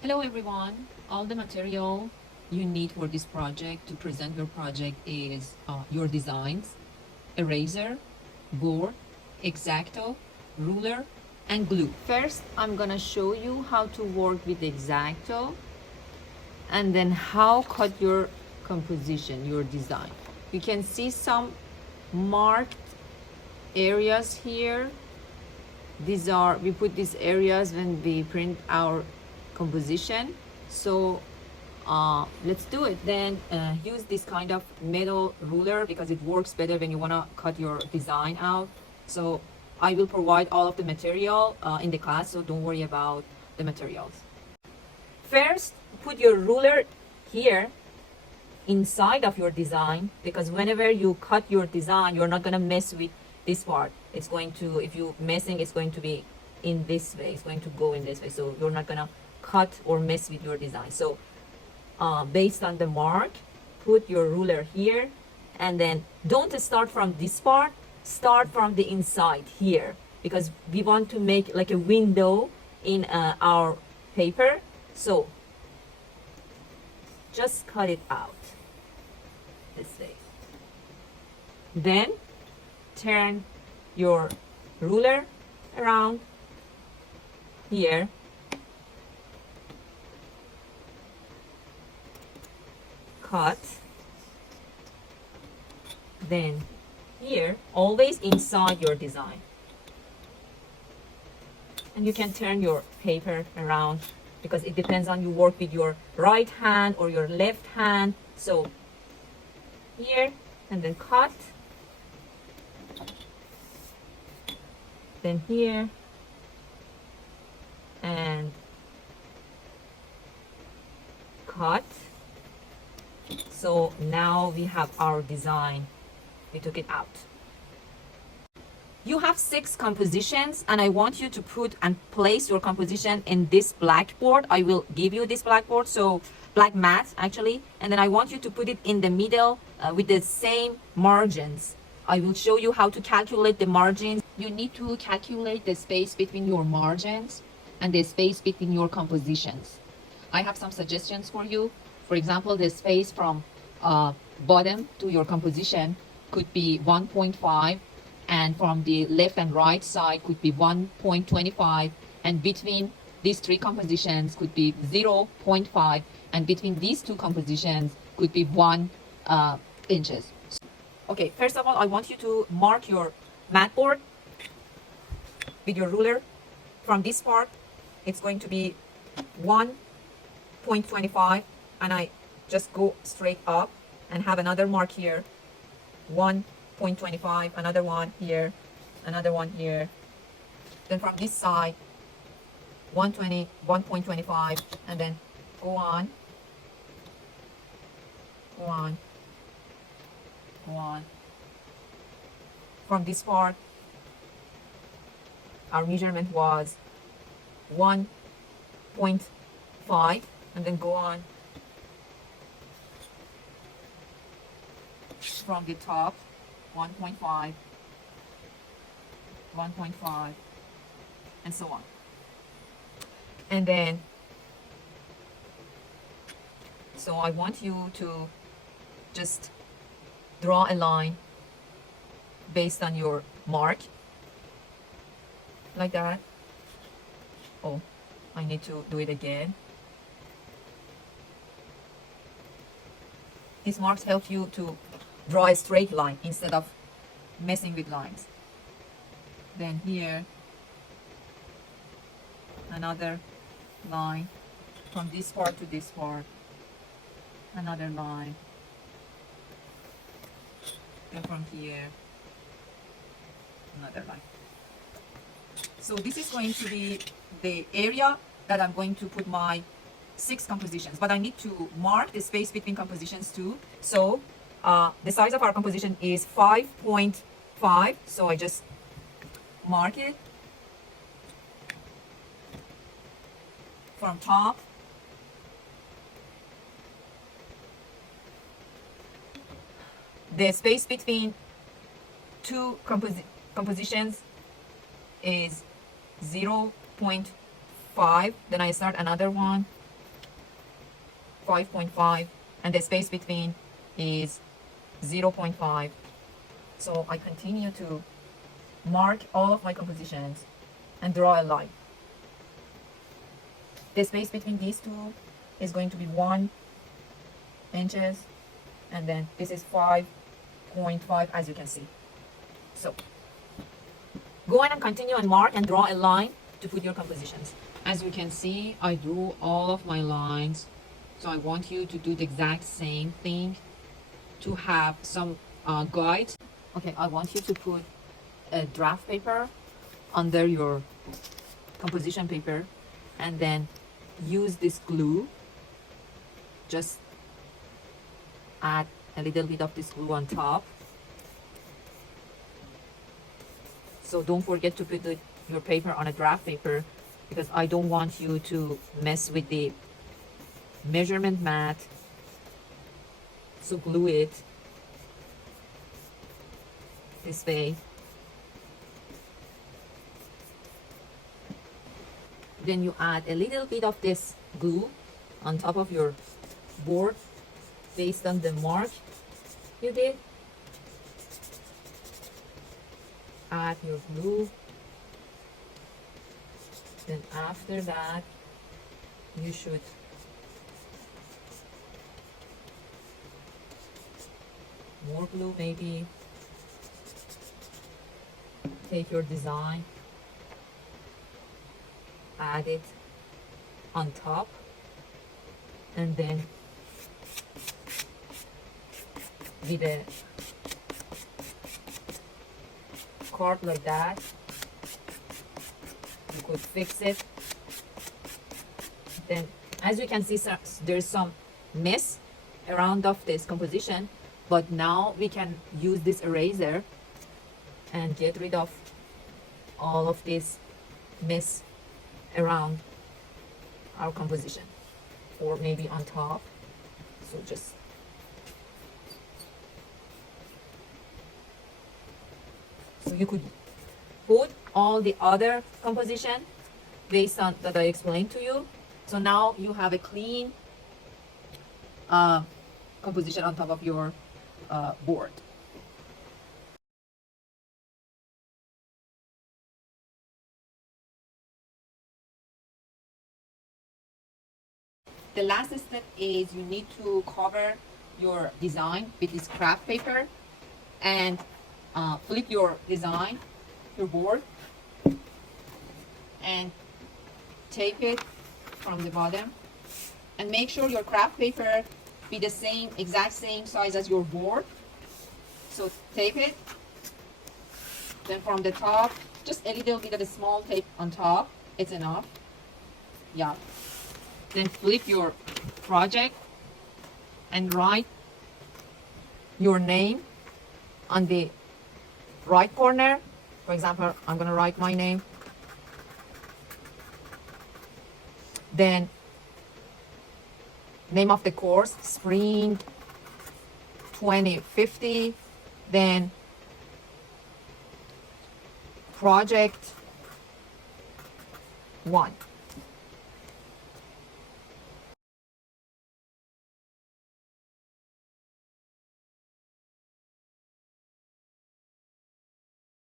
Hello everyone. All the material you need for this project to present your project is your designs, eraser, board, X-Acto, ruler, and glue. First, I'm gonna show you how to work with X-Acto and then how cut your composition, your design. You can see some marked areas here. We put these areas when we print our composition. So let's do it. Then use this kind of metal ruler because it works better when you want to cut your design out. So I will provide all of the material in the class, so don't worry about the materials. First, put your ruler here inside of your design, because whenever you cut your design, you're not going to mess with this part. It's going to, if you messing, it's going to be in this way. It's going to go in this way. So you're not going to cut or mess with your design. So based on the mark, put your ruler here, and then don't start from this part, start from the inside here, because we want to make like a window in our paper. So just cut it out this way. Then turn your ruler around here, cut, then here, always inside your design. And you can turn your paper around because it depends on you work with your right hand or your left hand. So here, and then cut, then here, and cut. So now we have our design. We took it out. You have 6 compositions, and I want you to put and place your composition in this blackboard. I will give you this blackboard, so black mat actually, and then I want you to put it in the middle with the same margins. I will show you how to calculate the margins. You need to calculate the space between your margins and the space between your compositions. I have some suggestions for you. For example, the space from bottom to your composition could be 1.5, and from the left and right side could be 1.25, and between these 3 compositions could be 0.5, and between these 2 compositions could be 1 inches. Okay, first of all, I want you to mark your mat board with your ruler. From this part, it's going to be 1.25, and I just go straight up and have another mark here, 1.25, another one here, another one here. Then from this side, 1.25, and then go on, go on, go on. From this part, our measurement was 1.5, and then go on from the top, 1.5, 1.5, and so on. And then, so I want you to just draw a line based on your mark, like that. Oh, I need to do it again. These marks help you to draw a straight line instead of messing with lines. Then here, another line from this part to this part, another line, then from here, another line. So this is going to be the area that I'm going to put my 6 compositions, but I need to mark the space between compositions too. So the size of our composition is 5.5, so I just mark it from top the space between 2 compositions is 0.5. Then I start another one, 5.5, and the space between is 0.5. So I continue to mark all of my compositions and draw a line. The space between these two is going to be 1 inches, and then this is 5.5, as you can see. So go on and continue and mark and draw a line to put your compositions. As you can see, I drew all of my lines. So I want you to do the exact same thing to have some guide. Okay, I want you to put a draft paper under your composition paper, and then use this glue. Just add a little bit of this glue on top. So don't forget to put your paper on a draft paper, because I don't want you to mess with the measurement mat. So glue it this way. Then you add a little bit of this glue on top of your board based on the mark you did. Add your glue. Then after that, you should more glue maybe. Take your design, add it on top, and then with a card like that, you could fix it. Then, as you can see, there's some mess around of this composition, but now we can use this eraser and get rid of all of this mess around our composition, or maybe on top. So just so you could put all the other composition based on that I explained to you. So now you have a clean composition on top of your board. The last step is you need to cover your design with this craft paper and flip your design, your board, and tape it from the bottom, and make sure your craft paper be the same, exact same size as your board. So tape it, then from the top, just a little bit of a small tape on top, it's enough. Yeah. Then flip your project and write your name on the right corner. For example, I'm going to write my name. Then name of the course, Spring 2050. Then project 1.